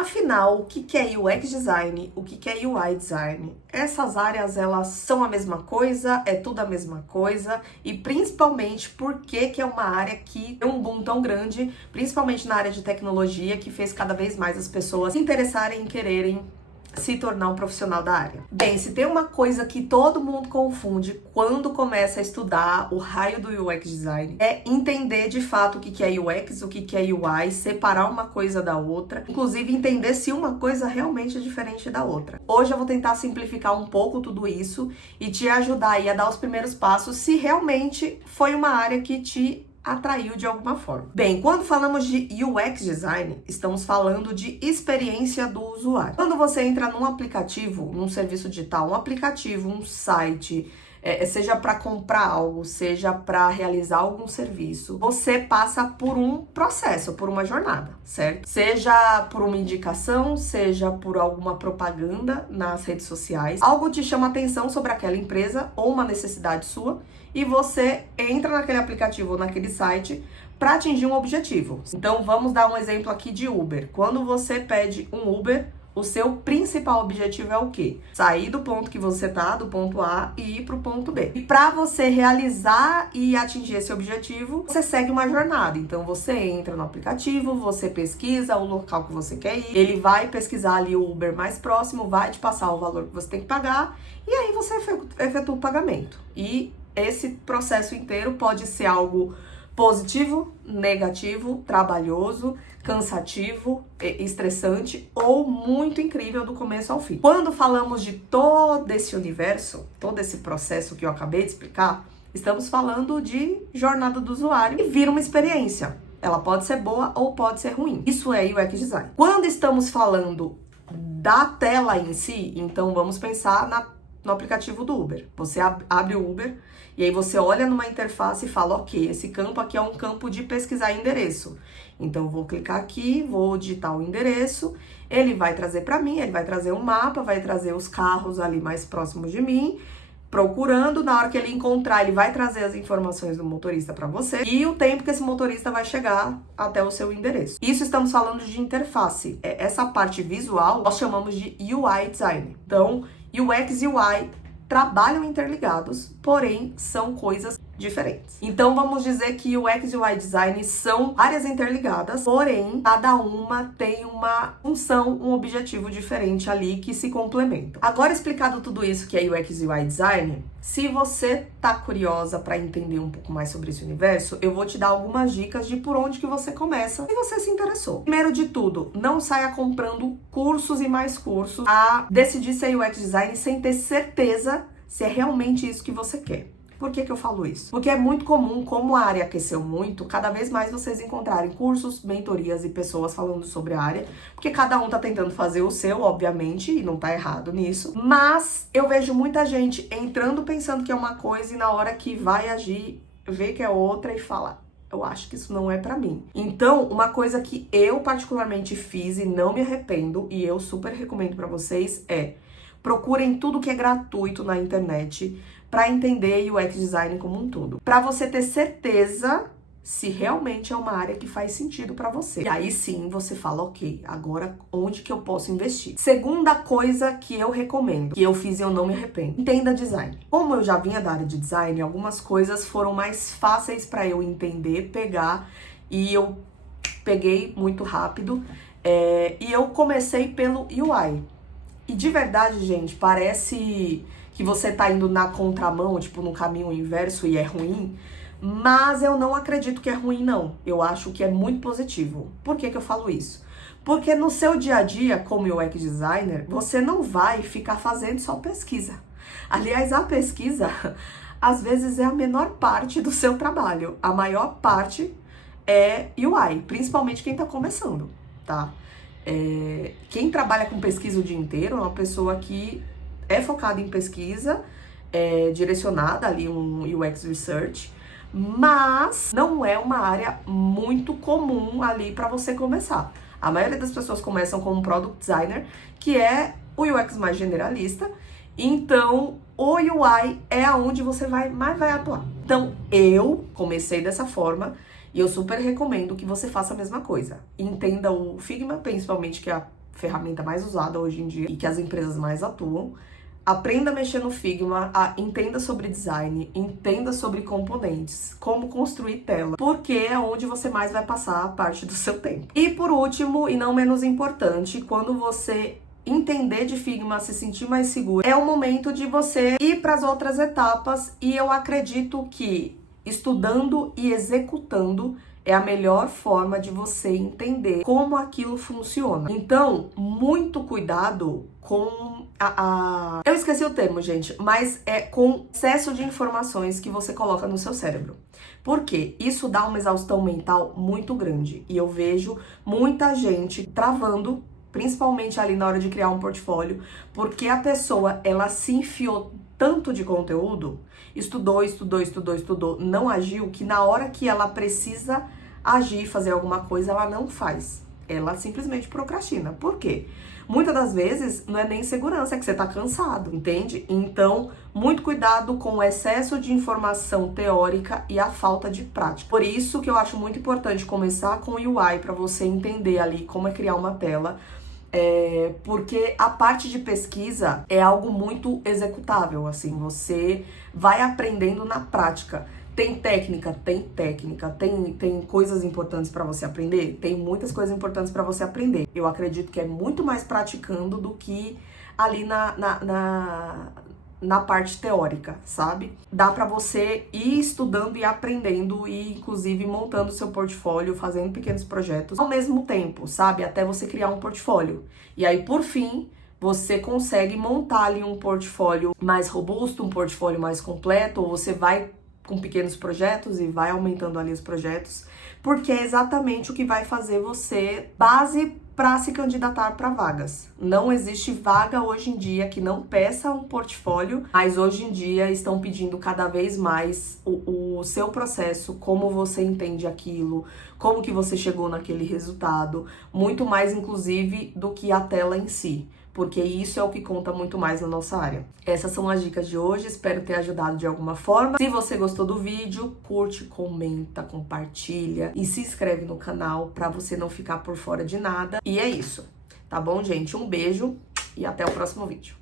Afinal, o que é UX design? O que é UI design? Essas áreas, elas são a mesma coisa? É tudo a mesma coisa? E principalmente, por que é uma área que tem um boom tão grande, principalmente na área de tecnologia, que fez cada vez mais as pessoas se interessarem em quererem se tornar um profissional da área? Bem, se tem uma coisa que todo mundo confunde quando começa a estudar o raio do UX design, é entender de fato o que é UX, o que é UI, separar uma coisa da outra, inclusive entender se uma coisa realmente é diferente da outra. Hoje eu vou tentar simplificar um pouco tudo isso e te ajudar aí a dar os primeiros passos se realmente foi uma área que te atraiu de alguma forma. Bem, quando falamos de UX design, estamos falando de experiência do usuário. Quando você entra num aplicativo, num serviço digital, um aplicativo, um site, seja para comprar algo, seja para realizar algum serviço, você passa por um processo, por uma jornada, certo? Seja por uma indicação, seja por alguma propaganda nas redes sociais, algo te chama atenção sobre aquela empresa ou uma necessidade sua, e você entra naquele aplicativo ou naquele site para atingir um objetivo. Então vamos dar um exemplo aqui de Uber. Quando você pede um Uber, o seu principal objetivo é o quê? Sair do ponto que você tá, do ponto A, e ir para o ponto B. E para você realizar e atingir esse objetivo, você segue uma jornada. Então você entra no aplicativo, você pesquisa o local que você quer ir, ele vai pesquisar ali o Uber mais próximo, vai te passar o valor que você tem que pagar, e aí você efetua o pagamento. E esse processo inteiro pode ser algo positivo, negativo, trabalhoso, cansativo, estressante ou muito incrível do começo ao fim. Quando falamos de todo esse universo, todo esse processo que eu acabei de explicar, estamos falando de jornada do usuário e vira uma experiência. Ela pode ser boa ou pode ser ruim. Isso é UX design. Quando estamos falando da tela em si, então vamos pensar no aplicativo do Uber. Você abre o Uber e aí você olha numa interface e fala, ok, esse campo aqui é um campo de pesquisar endereço. Então, eu vou clicar aqui, vou digitar o endereço, ele vai trazer para mim, ele vai trazer um mapa, vai trazer os carros ali mais próximos de mim, procurando, na hora que ele encontrar, ele vai trazer as informações do motorista para você e o tempo que esse motorista vai chegar até o seu endereço. Isso estamos falando de interface. Essa parte visual nós chamamos de UI design. Então, UX e UI trabalham interligados, porém são coisas diferentes. Então vamos dizer que UX e UI design são áreas interligadas, porém cada uma tem uma função, um objetivo diferente ali que se complementam. Agora explicado tudo isso que é UX e UI design, se você tá curiosa para entender um pouco mais sobre esse universo, eu vou te dar algumas dicas de por onde que você começa se você se interessou. Primeiro de tudo, não saia comprando cursos e mais cursos a decidir ser UX design sem ter certeza se é realmente isso que você quer. Por que eu falo isso? Porque é muito comum, como a área aqueceu muito, cada vez mais vocês encontrarem cursos, mentorias e pessoas falando sobre a área, porque cada um tá tentando fazer o seu, obviamente, e não tá errado nisso, mas eu vejo muita gente entrando pensando que é uma coisa e na hora que vai agir, vê que é outra e fala, eu acho que isso não é pra mim. Então, uma coisa que eu particularmente fiz e não me arrependo, e eu super recomendo pra vocês, procurem tudo que é gratuito na internet para entender UX design como um todo. Para você ter certeza se realmente é uma área que faz sentido para você. E aí sim você fala, ok, agora onde que eu posso investir? Segunda coisa que eu recomendo, que eu fiz e eu não me arrependo, entenda design. Como eu já vinha da área de design, algumas coisas foram mais fáceis para eu entender, pegar, e eu peguei muito rápido, e eu comecei pelo UI. E de verdade, gente, parece que você tá indo na contramão, tipo, no caminho inverso e é ruim, mas eu não acredito que é ruim, não. Eu acho que é muito positivo. Por que eu falo isso? Porque no seu dia a dia, como UX designer, você não vai ficar fazendo só pesquisa. Aliás, a pesquisa, às vezes, é a menor parte do seu trabalho. A maior parte é UI, principalmente quem tá começando, tá? Quem trabalha com pesquisa o dia inteiro é uma pessoa que é focada em pesquisa, direcionada ali um UX Research, mas não é uma área muito comum ali para você começar. A maioria das pessoas começam como Product Designer, que é o UX mais generalista, então o UI é aonde você mais vai atuar. Então eu comecei dessa forma, e eu super recomendo que você faça a mesma coisa. Entenda o Figma, principalmente que é a ferramenta mais usada hoje em dia e que as empresas mais atuam. Aprenda a mexer no Figma, entenda sobre design, entenda sobre componentes, como construir tela, porque é onde você mais vai passar a parte do seu tempo. E por último, e não menos importante, quando você entender de Figma, se sentir mais seguro, é o momento de você ir para as outras etapas, e eu acredito que estudando e executando é a melhor forma de você entender como aquilo funciona. Então, muito cuidado com Eu esqueci o termo, gente, mas é com excesso de informações que você coloca no seu cérebro. Por quê? Isso dá uma exaustão mental muito grande. E eu vejo muita gente travando, principalmente ali na hora de criar um portfólio, porque a pessoa, ela se enfiou tanto de conteúdo, estudou, não agiu, que na hora que ela precisa agir, fazer alguma coisa, ela não faz. Ela simplesmente procrastina. Por quê? Muitas das vezes não é nem segurança, é que você tá cansado, entende? Então, muito cuidado com o excesso de informação teórica e a falta de prática. Por isso que eu acho muito importante começar com o UI, para você entender ali como é criar uma tela, porque a parte de pesquisa é algo muito executável, assim, você vai aprendendo na prática. Tem técnica, tem coisas importantes para você aprender, tem muitas coisas importantes para você aprender. Eu acredito que é muito mais praticando do que ali na parte teórica, sabe? Dá para você ir estudando e aprendendo e, inclusive, montando seu portfólio, fazendo pequenos projetos ao mesmo tempo, sabe? Até você criar um portfólio. E aí, por fim, você consegue montar ali um portfólio mais robusto, um portfólio mais completo, ou você vai com pequenos projetos e vai aumentando ali os projetos, porque é exatamente o que vai fazer você base para se candidatar para vagas. Não existe vaga hoje em dia que não peça um portfólio, mas hoje em dia estão pedindo cada vez mais o seu processo, como você entende aquilo, como que você chegou naquele resultado, muito mais inclusive do que a tela em si, porque isso é o que conta muito mais na nossa área. Essas são as dicas de hoje, espero ter ajudado de alguma forma. Se você gostou do vídeo, curte, comenta, compartilha e se inscreve no canal para você não ficar por fora de nada. E é isso, tá bom, gente? Um beijo e até o próximo vídeo.